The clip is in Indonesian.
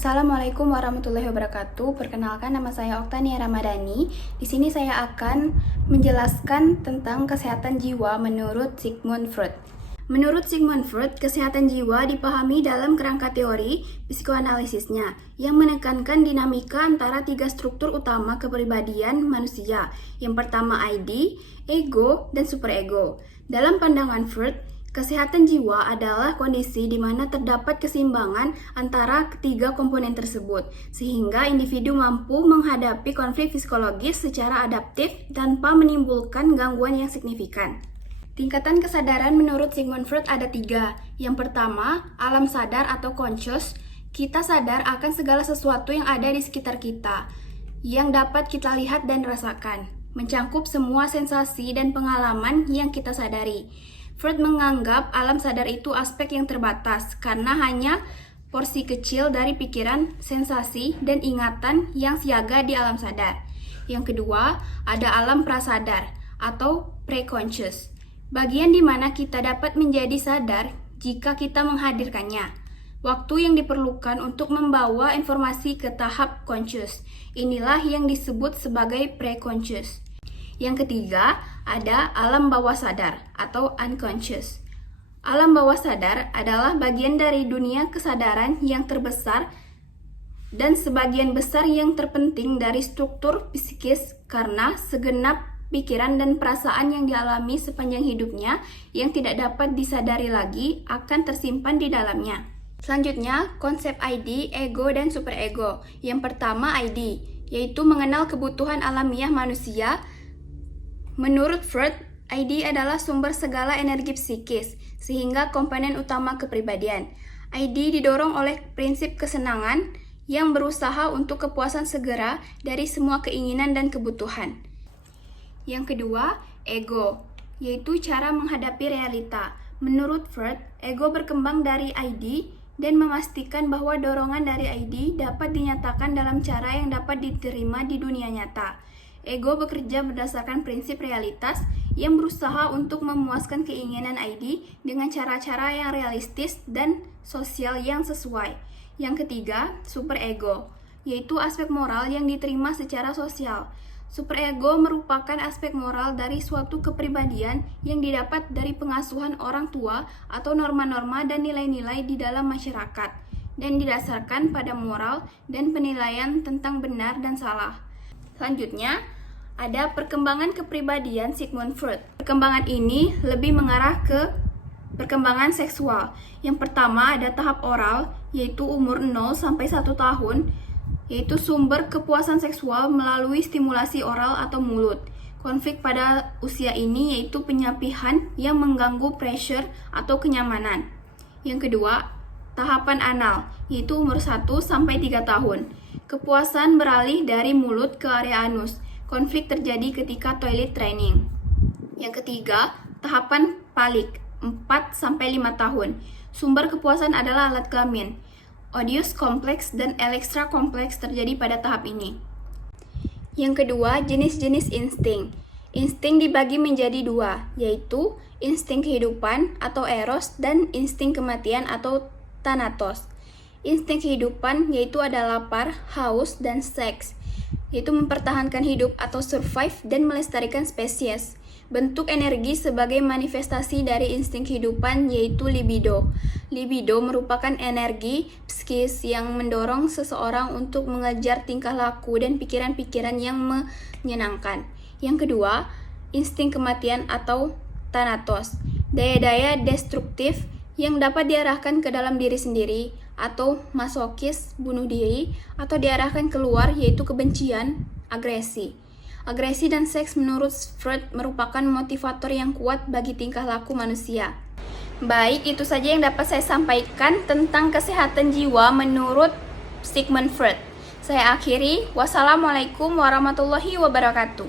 Assalamualaikum warahmatullahi wabarakatuh. Perkenalkan, nama saya Oktania Ramadhani. Di sini saya akan menjelaskan tentang kesehatan jiwa menurut Sigmund Freud. Menurut Sigmund Freud, kesehatan jiwa dipahami dalam kerangka teori psikoanalisisnya yang menekankan dinamika antara tiga struktur utama kepribadian manusia. Yang pertama ID, ego, dan superego. Dalam pandangan Freud, kesehatan jiwa adalah kondisi di mana terdapat keseimbangan antara ketiga komponen tersebut, sehingga individu mampu menghadapi konflik psikologis secara adaptif tanpa menimbulkan gangguan yang signifikan. Tingkatan kesadaran menurut Sigmund Freud ada tiga. Yang pertama, alam sadar atau conscious. Kita sadar akan segala sesuatu yang ada di sekitar kita, yang dapat kita lihat dan rasakan, mencakup semua sensasi dan pengalaman yang kita sadari. Freud menganggap alam sadar itu aspek yang terbatas karena hanya porsi kecil dari pikiran, sensasi, dan ingatan yang siaga di alam sadar. Yang kedua, ada alam prasadar atau preconscious, bagian di mana kita dapat menjadi sadar jika kita menghadirkannya. Waktu yang diperlukan untuk membawa informasi ke tahap conscious. Inilah yang disebut sebagai preconscious. Yang ketiga, ada alam bawah sadar atau unconscious. Alam bawah sadar adalah bagian dari dunia kesadaran yang terbesar dan sebagian besar yang terpenting dari struktur psikis karena segenap pikiran dan perasaan yang dialami sepanjang hidupnya yang tidak dapat disadari lagi akan tersimpan di dalamnya. Selanjutnya, konsep ID, ego, dan superego. Yang pertama, ID, yaitu mengenal kebutuhan alamiah manusia. Menurut Freud, ID adalah sumber segala energi psikis, sehingga komponen utama kepribadian. ID didorong oleh prinsip kesenangan yang berusaha untuk kepuasan segera dari semua keinginan dan kebutuhan. Yang kedua, ego, yaitu cara menghadapi realita. Menurut Freud, ego berkembang dari ID dan memastikan bahwa dorongan dari ID dapat dinyatakan dalam cara yang dapat diterima di dunia nyata. Ego bekerja berdasarkan prinsip realitas yang berusaha untuk memuaskan keinginan ID dengan cara-cara yang realistis dan sosial yang sesuai. Yang ketiga, superego, yaitu aspek moral yang diterima secara sosial. Superego merupakan aspek moral dari suatu kepribadian yang didapat dari pengasuhan orang tua atau norma-norma dan nilai-nilai di dalam masyarakat, dan didasarkan pada moral dan penilaian tentang benar dan salah. Selanjutnya, ada perkembangan kepribadian Sigmund Freud. Perkembangan ini lebih mengarah ke perkembangan seksual. Yang pertama ada tahap oral, yaitu umur 0 sampai 1 tahun, yaitu sumber kepuasan seksual melalui stimulasi oral atau mulut. Konflik pada usia ini yaitu penyapihan yang mengganggu pressure atau kenyamanan. Yang kedua, tahapan anal, yaitu umur 1 sampai 3 tahun. Kepuasan beralih dari mulut ke area anus. Konflik terjadi ketika toilet training. Yang ketiga, tahapan palik, 4 sampai 5 tahun. Sumber kepuasan adalah alat kelamin. Oedipus kompleks dan Electra kompleks terjadi pada tahap ini. Yang kedua, jenis-jenis insting. Insting dibagi menjadi dua, yaitu insting kehidupan atau eros dan insting kematian atau thanatos. Insting kehidupan yaitu ada lapar, haus, dan seks, yaitu mempertahankan hidup atau survive dan melestarikan spesies. Bentuk energi sebagai manifestasi dari insting kehidupan yaitu libido. Libido merupakan energi psikis yang mendorong seseorang untuk mengejar tingkah laku dan pikiran-pikiran yang menyenangkan. Yang kedua, insting kematian atau thanatos. Daya-daya destruktif yang dapat diarahkan ke dalam diri sendiri atau masokis, bunuh diri, atau diarahkan keluar yaitu kebencian, agresi. Agresi dan seks menurut Freud merupakan motivator yang kuat bagi tingkah laku manusia. Baik, itu saja yang dapat saya sampaikan tentang kesehatan jiwa menurut Sigmund Freud. Saya akhiri, wassalamualaikum warahmatullahi wabarakatuh.